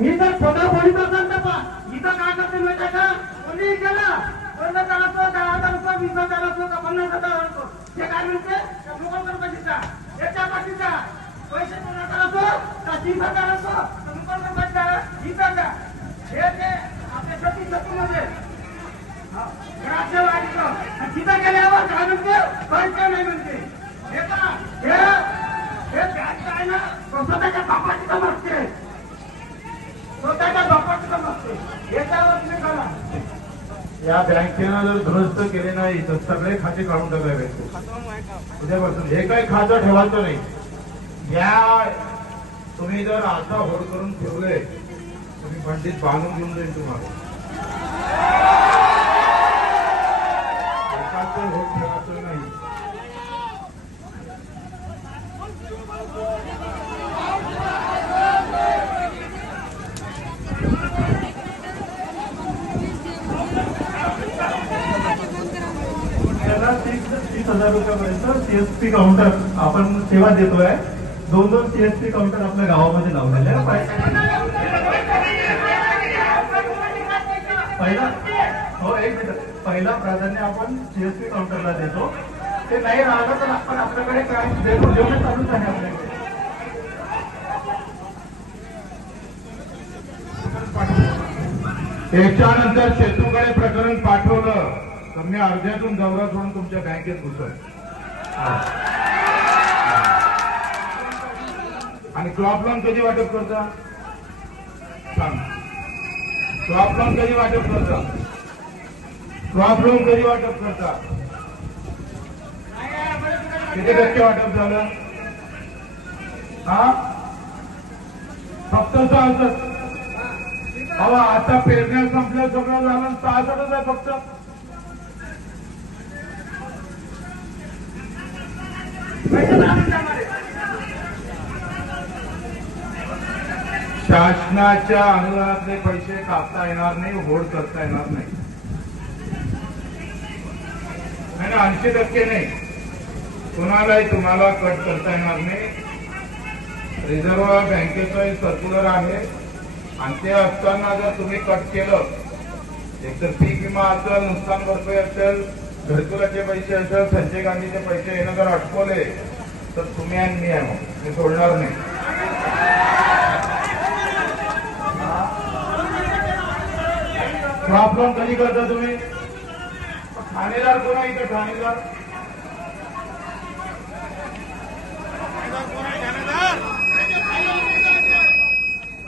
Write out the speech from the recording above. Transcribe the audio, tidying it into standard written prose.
मी तर खोटा पोलीस असेल तर इथं काय करते माहिती का? कोणी केलं 2,000 10,000 20,000 का 50,000 हे काय म्हणते? मुघल पाठीचा याच्या पाठीचा पैसे 2,000 का 30,000 मुघल पाठीचा इथं हे ते आपल्या शेतीमध्ये तिथं गेल्यावर काय म्हणते? पैसे नाही म्हणते. हे का हे काय ना स्वतःच्या बापाची समजते, स्वतःच्या बापाची समजते. याच्यावर तुम्ही करा. या बँकेनं जर दुरुस्त केले नाही तर सगळे खाते काढून टाकायला भेटतो उद्यापासून. हे काही खातं ठेवायचं नाही. या तुम्ही जर आता होड करून ठेवले तुम्ही पंडित बांधून घेऊन जाईल तुम्हाला. एकाचं होड ठेवायचं नाही. त्याला 30,000 रुपयापर्यंत सीएसपी काउंटर आपण सेवा देतोय. 2 सीएसपी काउंटर आपल्या गावामध्ये लावलेले आहे. पहिला प्राधान्य आपण सीएसपी काउंटरला देतो. ते नाही राहिलं तर आपण आपल्याकडे काय देणं चालूच आहे आपल्याकडे. त्याच्यानंतर शेतूकडे प्रकरण पाठवलं तर मी अर्ध्यातून दौरा सोडून तुमच्या बँकेत घुसल. आणि क्रॉप लोन कधी वाटप करता सांग. क्रॉप लोन कधी वाटप करता? क्रॉप लोन कधी वाटप करता? किती टक्के वाटप झालं? हा फक्त 66. अहो आता पेरण्या संपल्या सगळं झालं 66च आहे फक्त. शासनाच्या अनुदानातले पैसे कापता येणार नाही, होड करता येणार नाही. 80% नाही. कुणालाही तुम्हाला कट करता येणार नाही. रिझर्व्ह बँकेचं सर्क्युलर आहे आणि ते असताना जर तुम्ही कट केलं एकतर पीक विमा असेल, नुकसान भरपाई असेल, घरकुलाचे पैसे असेल, संजय गांधीचे पैसे येणं जर अटकवले तर तुम्ही आणि मी आहे मग मी सोडणार नाही. क्रॉप लोन कधी करता तुम्ही? ठाणेदार कोण आहे इथं? ठाणेदार